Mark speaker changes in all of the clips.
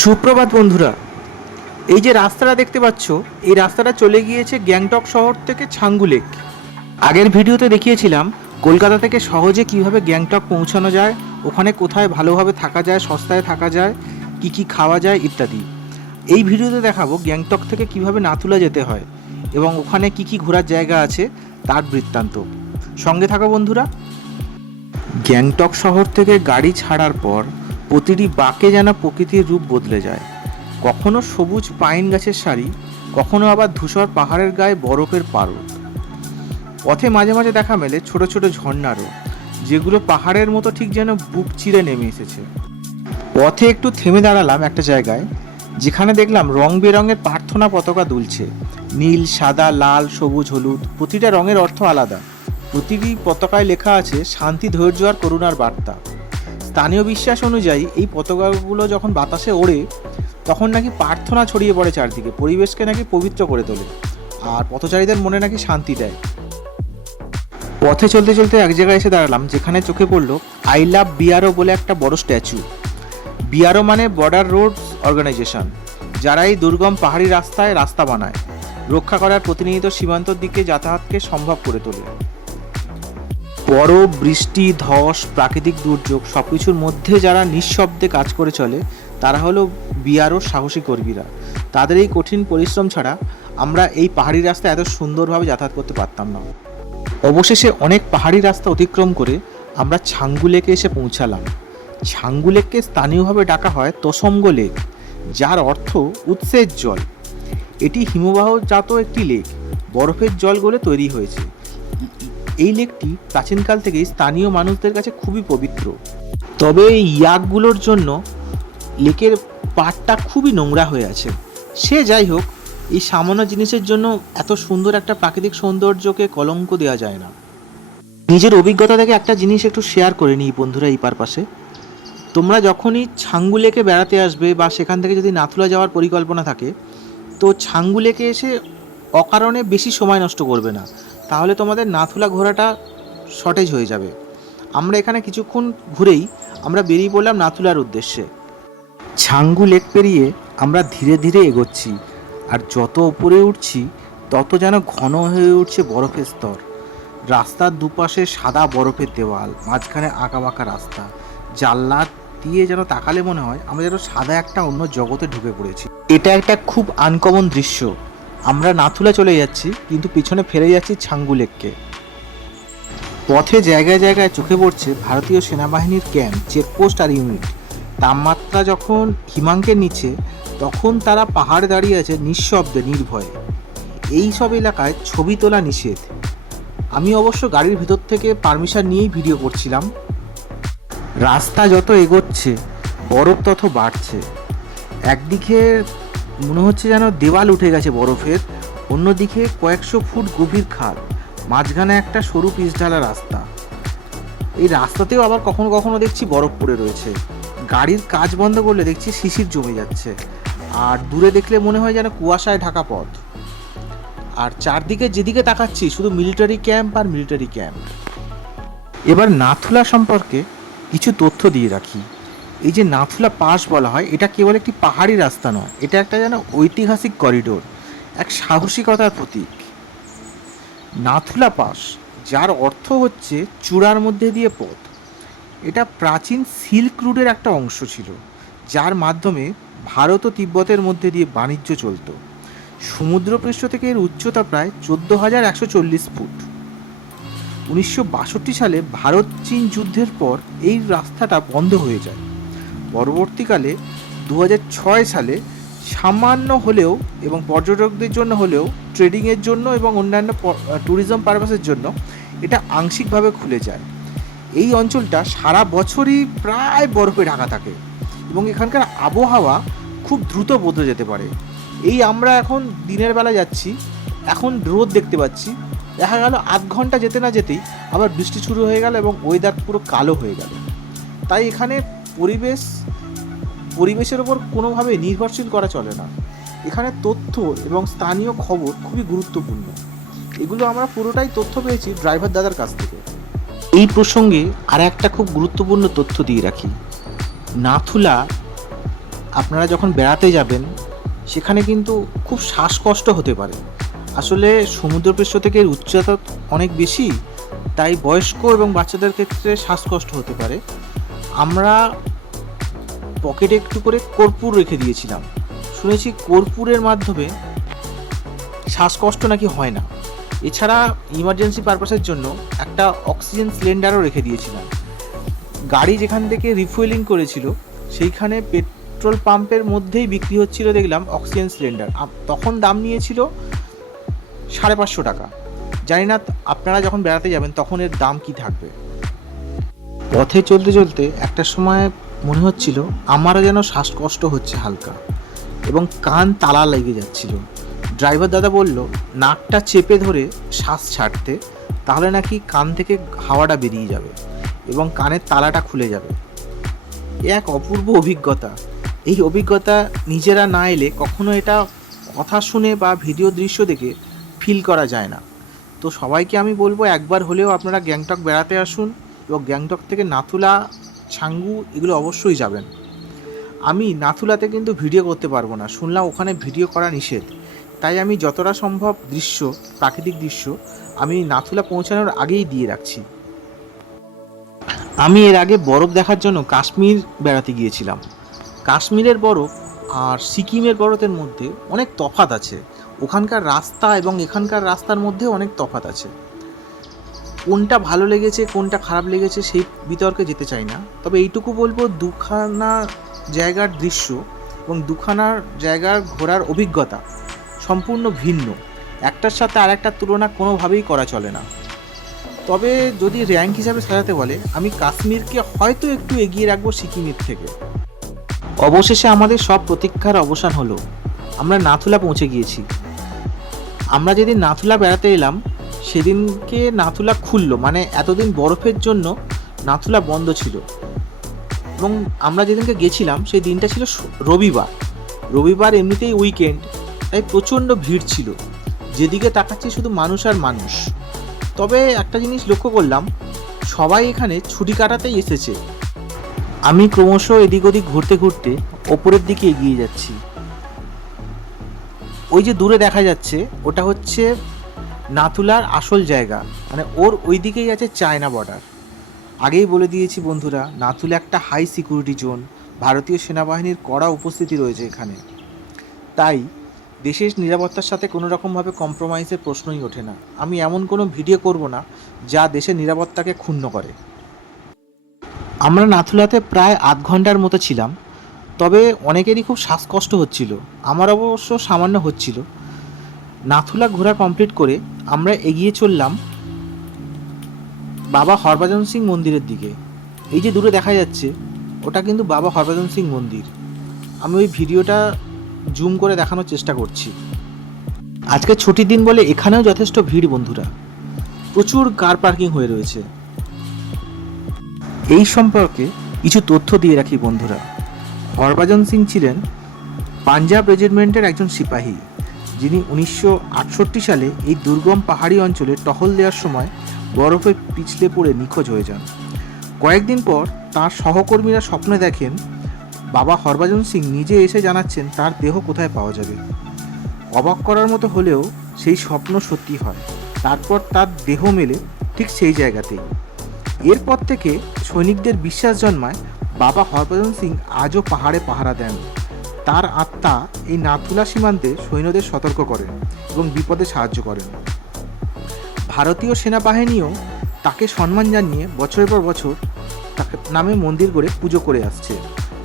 Speaker 1: সুপ্রভাত বন্ধুরা, এই যে রাস্তাটা দেখতে পাচ্ছ, এই রাস্তাটা চলে গিয়েছে গ্যাংটক শহর থেকে ছাঙ্গু লেক। আগের ভিডিওতে দেখিয়েছিলাম, কলকাতা থেকে সহজে কীভাবে গ্যাংটক পৌঁছানো যায়, ওখানে কোথায় ভালোভাবে থাকা যায়, সস্তায় থাকা যায়, কি কি খাওয়া যায় ইত্যাদি। এই ভিডিওতে দেখাবো গ্যাংটক থেকে কীভাবে নাথুলা যেতে হয় এবং ওখানে কি কি ঘোরার জায়গা আছে, তার বৃত্তান্ত। সঙ্গে থাকো বন্ধুরা। গ্যাংটক শহর থেকে গাড়ি ছাড়ার পর প্রতিটি বাঁকে যেন প্রকৃতির রূপ বদলে যায়। কখনো সবুজ পাইন গাছের সারি, কখনো আবার ধূসর পাহাড়ের গায়ে বরফের পারদ পথে মাঝে মাঝে দেখা মেলে ছোট ছোট ঝর্ণারও, যেগুলো পাহাড়ের মতো ঠিক যেন বুক চিরে নেমে এসেছে। পথে একটু থেমে দাঁড়ালাম একটা জায়গায়, যেখানে দেখলাম রং বেরঙের প্রার্থনা পতাকা দুলছে। নীল, সাদা, লাল, সবুজ, হলুদ, প্রতিটা রঙের অর্থ আলাদা। প্রতিটি পতাকায় লেখা আছে শান্তি, ধৈর্য আর করুণার বার্তা। স্থানীয় বিশ্বাস অনুযায়ী এই পতাকাগুলো যখন বাতাসে ওড়ে, তখন নাকি প্রার্থনা ছড়িয়ে পড়ে চারদিকে, পরিবেশকে নাকি পবিত্র করে তোলে আর পথচারীদের মনে নাকি শান্তি দেয়। পথে চলতে চলতে এক জায়গায় এসে দাঁড়ালাম, যেখানে চোখে পড়ল আই লাভ বিআরও বলে একটা বড় স্ট্যাচু। বিআরও মানে বর্ডার রোড অর্গানাইজেশন, যারা এই দুর্গম পাহাড়ি রাস্তায় রাস্তা বানায়। রক্ষা করার প্রতিনিধিত্ব সীমান্তর দিকে যাতায়াতকে সম্ভব করে তোলে। বরফ বৃষ্টি, ধস, প্রাকৃতিক দুর্যোগ সব কিছুর মধ্যে যারা নিঃশব্দে কাজ করে চলে, তারা হলো বিআরও সাহসী কর্মীরা। তাদের এই কঠিন পরিশ্রম ছাড়া আমরা এই পাহাড়ি রাস্তা এত সুন্দরভাবে যাতায়াত করতে পারতাম না। অবশেষে অনেক পাহাড়ি রাস্তা অতিক্রম করে আমরা ছাঙ্গু লেকে এসে পৌঁছালাম। ছাঙ্গু লেককে স্থানীয়ভাবে ডাকা হয় তোসঙ্গ লেক, যার অর্থ উৎসের জল। এটি হিমবাহজাত একটি লেক। বরফের জল গলে তৈরি হয়েছে। এই লেকটি প্রাচীনকাল থেকেই স্থানীয় মানুষদের কাছে খুবই পবিত্র। তবে এই ইয়াকগুলোর জন্য লেকের পাড়টা খুবই নোংরা হয়ে আছে। সে যাই হোক, এই সামান্য জিনিসের জন্য এত সুন্দর একটা প্রাকৃতিক সৌন্দর্যকে কলঙ্ক দেওয়া যায় না। নিজের অভিজ্ঞতা থেকে একটা জিনিস একটু শেয়ার করে নিই বন্ধুরা এই পারপাসে তোমরা যখনই ছাঙ্গু লেকে বেড়াতে আসবে বা সেখান থেকে যদি নাথুলা যাওয়ার পরিকল্পনা থাকে, তো ছাঙ্গু লেকে এসে অকারণে বেশি সময় নষ্ট করবে না। তাহলে তোমাদের নাথুলা ঘোরাটা শর্টেজ হয়ে যাবে। আমরা এখানে কিছুক্ষণ ঘুরেই আমরা বেরিয়ে পড়লাম নাথুলার উদ্দেশ্যে। ছাঙ্গু লেক পেরিয়ে আমরা ধীরে ধীরে এগোচ্ছি, আর যত উপরে উঠছি, তত যেন ঘন হয়ে উঠছে বরফের স্তর। রাস্তার দুপাশে সাদা বরফের দেওয়াল, মাঝখানে আঁকাবাঁকা রাস্তা। জানলা দিয়ে যেন তাকালে মনে হয় আমরা যেন সাদা একটা অন্য জগতে ঢুকে পড়েছি। এটা একটা খুব আনকমন দৃশ্য। আমরা নাথুলা চলে যাচ্ছি, কিন্তু পিছনে ফেরে যাচ্ছি ছাঙ্গু লেককে পথে জায়গায় জায়গায় চোখে পড়ছে ভারতীয় সেনাবাহিনীর ক্যাম্প, চেকপোস্ট আর ইউনিট। তাপমাত্রা যখন হিমাঙ্কের নিচে, তখন তারা পাহাড়ে দাঁড়িয়ে আছে নিঃশব্দে, নির্ভয়ে। এই সব এলাকায় ছবি তোলা নিষেধ। আমি অবশ্য গাড়ির ভেতর থেকে পারমিশন নিয়েই ভিডিও করছিলাম। রাস্তা যত এগোচ্ছে, বরফ তত বাড়ছে। একদিকে মনে হচ্ছে যেন দেওয়াল উঠে গেছে বরফের। অন্যদিকে কয়েকশো ফুট গভীর খাদ মাঝখানে একটা সরু পিচঢালা রাস্তা। এই রাস্তাতেও আবার কখনো কখনো দেখছি বরফ পড়ে রয়েছে। গাড়ির কাজ বন্ধ করলে দেখছি শিশির জমে যাচ্ছে। আর দূরে দেখলে মনে হয় যেন কুয়াশায় ঢাকা পথ। আর চারদিকে যেদিকে তাকাচ্ছি, শুধু মিলিটারি ক্যাম্প আর মিলিটারি ক্যাম্প। এবার নাথুলা সম্পর্কে কিছু তথ্য দিয়ে রাখি। এই যে নাথুলা পাস বলা হয়, এটা কেবল একটি পাহাড়ি রাস্তা নয়, এটা একটা যেন ঐতিহাসিক করিডোর এক সাহসিকতার প্রতীক। নাথুলা পাস যার অর্থ হচ্ছে চূড়ার মধ্যে দিয়ে পথ। এটা প্রাচীন সিল্ক রুটের একটা অংশ ছিল, যার মাধ্যমে ভারত ও তিব্বতের মধ্যে দিয়ে বাণিজ্য চলত। সমুদ্রপৃষ্ঠ থেকে এর উচ্চতা প্রায় চোদ্দ হাজার একশো চল্লিশ ফুট। উনিশশো বাষট্টি সালে ভারত চীন যুদ্ধের পর এই রাস্তাটা বন্ধ হয়ে যায়। পরবর্তীকালে দু সালে সামান্য হলেও এবং পর্যটকদের জন্য হলেও ট্রেডিংয়ের জন্য এবং অন্যান্য ট্যুরিজম পারপাসের জন্য এটা আংশিকভাবে খুলে যায়। এই অঞ্চলটা সারা বছরই প্রায় বরফে ঢাকা থাকে এবং এখানকার আবহাওয়া খুব দ্রুত বদলে যেতে পারে। এই আমরা এখন দিনের বেলা যাচ্ছি, এখন রোদ দেখতে পাচ্ছি, দেখা গেল আধ ঘণ্টা যেতে না যেতেই আবার বৃষ্টি শুরু হয়ে গেল এবং ওয়েদার পুরো কালো হয়ে গেল। তাই এখানে পরিবেশ, পরিবেশের ওপর কোনোভাবে নির্ভরশীল করা চলে না। এখানে তথ্য এবং স্থানীয় খবর খুবই গুরুত্বপূর্ণ। এগুলো আমরা পুরোটাই তথ্য পেয়েছি ড্রাইভার দাদার কাছ থেকে। এই প্রসঙ্গে আর একটা খুব গুরুত্বপূর্ণ তথ্য দিয়ে রাখি। নাথুলা, আপনারা যখন বেড়াতে যাবেন, সেখানে কিন্তু খুব শ্বাসকষ্ট হতে পারে। আসলে সমুদ্রপৃষ্ঠ থেকে উচ্চতা অনেক বেশি, তাই বয়স্ক এবং বাচ্চাদের ক্ষেত্রে শ্বাসকষ্ট হতে পারে। আমরা পকেটে একটু করে কর্পূর রেখে দিয়েছিলাম। শুনেছি কর্পূরের মাধ্যমে শ্বাসকষ্ট নাকি হয় না। এছাড়া ইমার্জেন্সি পারপাসের জন্য একটা অক্সিজেন সিলিন্ডারও রেখে দিয়েছিলাম। গাড়ি যেখান থেকে রিফুয়েলিং করেছিল, সেইখানে পেট্রোল পাম্পের মধ্যেই বিক্রি হচ্ছিল দেখলাম অক্সিজেন সিলিন্ডার তখন দাম নিয়েছিল সাড়ে পাঁচশো টাকা। জানি না, আপনারা যখন বেড়াতে যাবেন তখন এর দাম কি থাকবে? পথে চলতে চলতে একটা সময় মনে হচ্ছিল আমারও যেন শ্বাসকষ্ট হচ্ছে হালকা এবং কান তালা লেগে যাচ্ছিল। ড্রাইভার দাদা বলল, নাকটা চেপে ধরে শ্বাস ছাড়তে, তাহলে নাকি কান থেকে হাওয়াটা বেরিয়ে যাবে এবং কানের তালাটা খুলে যাবে। এ এক অপূর্ব অভিজ্ঞতা। এই অভিজ্ঞতা নিজেরা না এলে কখনো এটা কথা শুনে বা ভিডিও দৃশ্য দেখে ফিল করা যায় না। তো সবাইকে আমি বলব, একবার হলেও আপনারা গ্যাংটক বেড়াতে আসুন। এবং গ্যাংটক থেকে নাথুলা, ছাঙ্গু এগুলো অবশ্যই যাবেন। আমি নাথুলাতে কিন্তু ভিডিও করতে পারব না। শুনলাম ওখানে ভিডিও করা নিষেধ। তাই আমি যতটা সম্ভব দৃশ্য, প্রাকৃতিক দৃশ্য, আমি নাথুলা পৌঁছানোর আগেই দিয়ে রাখছি। আমি এর আগে বরফ দেখার জন্য কাশ্মীর বেড়াতে গিয়েছিলাম। কাশ্মীরের বরফ আর সিকিমের বরফের মধ্যে অনেক তফাত আছে। ওখানকার রাস্তা এবং এখানকার রাস্তার মধ্যে অনেক তফাত আছে। কোনটা ভালো লেগেছে, কোনটা খারাপ লেগেছে সেই বিতর্কে যেতে চাই না। তবে এইটুকু বলব, দুখানা জায়গার দৃশ্য এবং দুখানার জায়গার ঘোরার অভিজ্ঞতা সম্পূর্ণ ভিন্ন। একটার সাথে আর আরেকটার তুলনা কোনোভাবেই করা চলে না। তবে যদি র্যাঙ্ক হিসাবে সাজাতে বলে, আমি কাশ্মীরকে হয়তো একটু এগিয়ে রাখব সিকিমের থেকে। অবশেষে আমাদের সব প্রতীক্ষার অবসান হলো। আমরা নাথুলা পৌঁছে গিয়েছি। আমরা যেদিন নাথুলা বেড়াতে এলাম সেদিনকে নাথুলা খুললো মানে এতদিন বরফের জন্য নাথুলা বন্ধ ছিল। এবং আমরা যেদিনকে গেছিলাম, সেই দিনটা ছিল রবিবার। রবিবার এমনিতেই উইকেন্ড তাই প্রচণ্ড ভিড় ছিল। যেদিকে তাকাচ্ছি শুধু মানুষ আর মানুষ। তবে একটা জিনিস লক্ষ্য করলাম, সবাই এখানে ছুটি কাটাতেই এসেছে। আমি ক্রমশ এদিক ওদিক ঘুরতে ঘুরতে ওপরের দিকে এগিয়ে যাচ্ছি। ওই যে দূরে দেখা যাচ্ছে, ওটা হচ্ছে নাথুলার আসল জায়গা মানে ওর ওই দিকেই আছে চায়না বর্ডার আগেই বলে দিয়েছি বন্ধুরা, নাথুলা একটা হাই সিকিউরিটি জোন ভারতীয় সেনাবাহিনীর কড়া উপস্থিতি রয়েছে এখানে। তাই দেশের নিরাপত্তার সাথে কোনো রকমভাবে কম্প্রোমাইজের প্রশ্নই ওঠে না। আমি এমন কোনো ভিডিও করব না যা দেশের নিরাপত্তাকে ক্ষুণ্ণ করে। আমরা নাথুলাতে প্রায় আধ ঘণ্টার মতো ছিলাম, তবে অনেকেরই খুব শ্বাসকষ্ট হচ্ছিল। আমার অবশ্য সামান্য হচ্ছিল। নাথুলা ঘোরা কমপ্লিট করে আমরা এগিয়ে চললাম বাবা হরভজন সিং মন্দিরের দিকে। এই যে দূরে দেখা যাচ্ছে, ওটা কিন্তু বাবা হরভজন সিং মন্দির। আমি ওই ভিডিওটা জুম করে দেখানোর চেষ্টা করছি। আজকে ছুটির দিন বলে এখানেও যথেষ্ট ভিড় বন্ধুরা। প্রচুর কার পার্কিং হয়ে রয়েছে। এই সম্পর্কে কিছু তথ্য দিয়ে রাখি বন্ধুরা। হরভজন সিং ছিলেন পাঞ্জাব রেজিমেন্টের একজন সিপাহী। যিনি উনিশশো আটষট্টি সালে এই দুর্গম পাহাড়ি অঞ্চলে টহল দেওয়ার সময় বরফে পিছলে পড়ে নিখোঁজ হয়ে যান। কয়েকদিন পর তার সহকর্মীরা স্বপ্নে দেখেন, বাবা হরভজন সিং নিজে এসে জানাচ্ছেন তার দেহ কোথায় পাওয়া যাবে। অবাক করার মতো হলেও সেই স্বপ্ন সত্যি হয়। তারপর তার দেহ মেলে ঠিক সেই জায়গাতেই। এরপর থেকে সৈনিকদের বিশ্বাস জন্মায় বাবা হরভজন সিং আজও পাহাড়ে পাহারা দেন। তার আত্মা এই নাথুলা সীমান্তে সৈন্যদের সতর্ক করেন এবং বিপদে সাহায্য করেন। ভারতীয় সেনাবাহিনীও তাকে সম্মান জানিয়ে বছরের পর বছর তাকে নামে মন্দির গড়ে পুজো করে আসছে।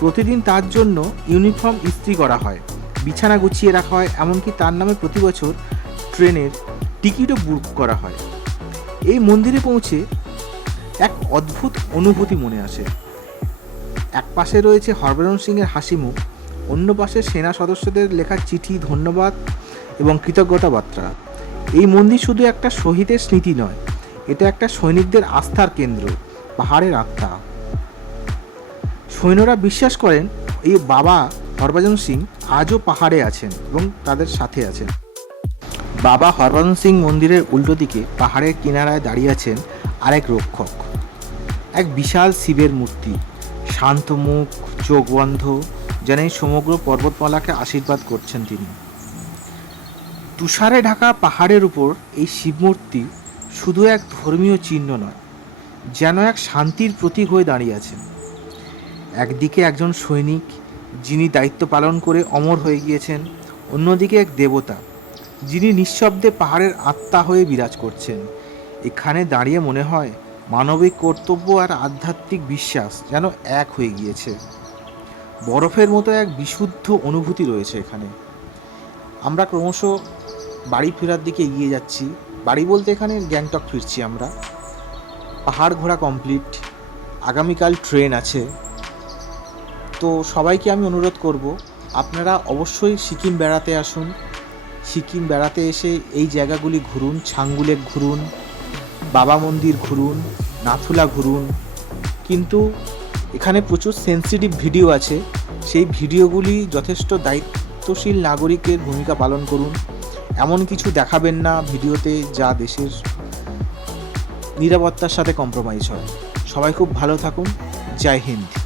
Speaker 1: প্রতিদিন তার জন্য ইউনিফর্ম ইস্ত্রি করা হয়, বিছানা গুছিয়ে রাখা হয়, এমনকি তার নামে প্রতি বছর ট্রেনের টিকিটও বুক করা হয়। এই মন্দিরে পৌঁছে এক অদ্ভুত অনুভূতি মনে আসে। এক পাশে রয়েছে হরভজন সিংয়ের হাসি মুখ অন্য পাশে সেনা সদস্যদের লেখা চিঠি ধন্যবাদ এবং কৃতজ্ঞতা বার্তা। এই মন্দির শুধু একটা শহীদের স্মৃতি নয়, এটা একটা সৈনিকদের আস্থার কেন্দ্র, পাহাড়ের আত্মা। সৈন্যরা বিশ্বাস করেন, এই বাবা হরভজন সিং আজও পাহাড়ে আছেন এবং তাদের সাথে আছেন। বাবা হরভজন সিং মন্দিরের উল্টো দিকে পাহাড়ের কিনারায় দাঁড়িয়ে আছেন আরেক রক্ষক। এক বিশাল শিবের মূর্তি, শান্ত মুখ, চোখ বন্ধ যেন এই সমগ্র পর্বতমালাকে আশীর্বাদ করছেন তিনি। তুষারে ঢাকা পাহাড়ের উপর এই শিবমূর্তি শুধু এক ধর্মীয় চিহ্ন নয়, যেন এক শান্তির প্রতীক হয়ে দাঁড়িয়ে আছেন একদিকে একজন সৈনিক, যিনি দায়িত্ব পালন করে অমর হয়ে গিয়েছেন, অন্যদিকে এক দেবতা, যিনি নিঃশব্দে পাহাড়ের আত্মা হয়ে বিরাজ করছেন। এখানে দাঁড়িয়ে মনে হয় মানবিক কর্তব্য আর আধ্যাত্মিক বিশ্বাস যেন এক হয়ে গিয়েছে। বরফের মতো এক বিশুদ্ধ অনুভূতি রয়েছে এখানে। আমরা ক্রমশ বাড়ি ফেরার দিকে এগিয়ে যাচ্ছি। বাড়ি বলতে এখানে গ্যাংটক ফিরছি আমরা। পাহাড় ঘোরা কমপ্লিট। আগামীকাল ট্রেন আছে। তো সবাইকে আমি অনুরোধ করব, আপনারা অবশ্যই সিকিম বেড়াতে আসুন। সিকিম বেড়াতে এসে এই জায়গাগুলি ঘুরুন, ছাঙ্গুলেক ঘুরুন, বাবা মন্দির ঘুরুন, নাথুলা ঘুরুন। কিন্তু এখানে প্রচুর সেন্সিটিভ ভিডিও আছে। সেই ভিডিওগুলি যথেষ্ট দায়িত্বশীল নাগরিকের ভূমিকা পালন করুন। এমন কিছু দেখাবেন না ভিডিওতে যা দেশের নিরাপত্তার সাথে কম্প্রোমাইজ হয়। সবাই খুব ভালো থাকুন। জয় হিন্দ।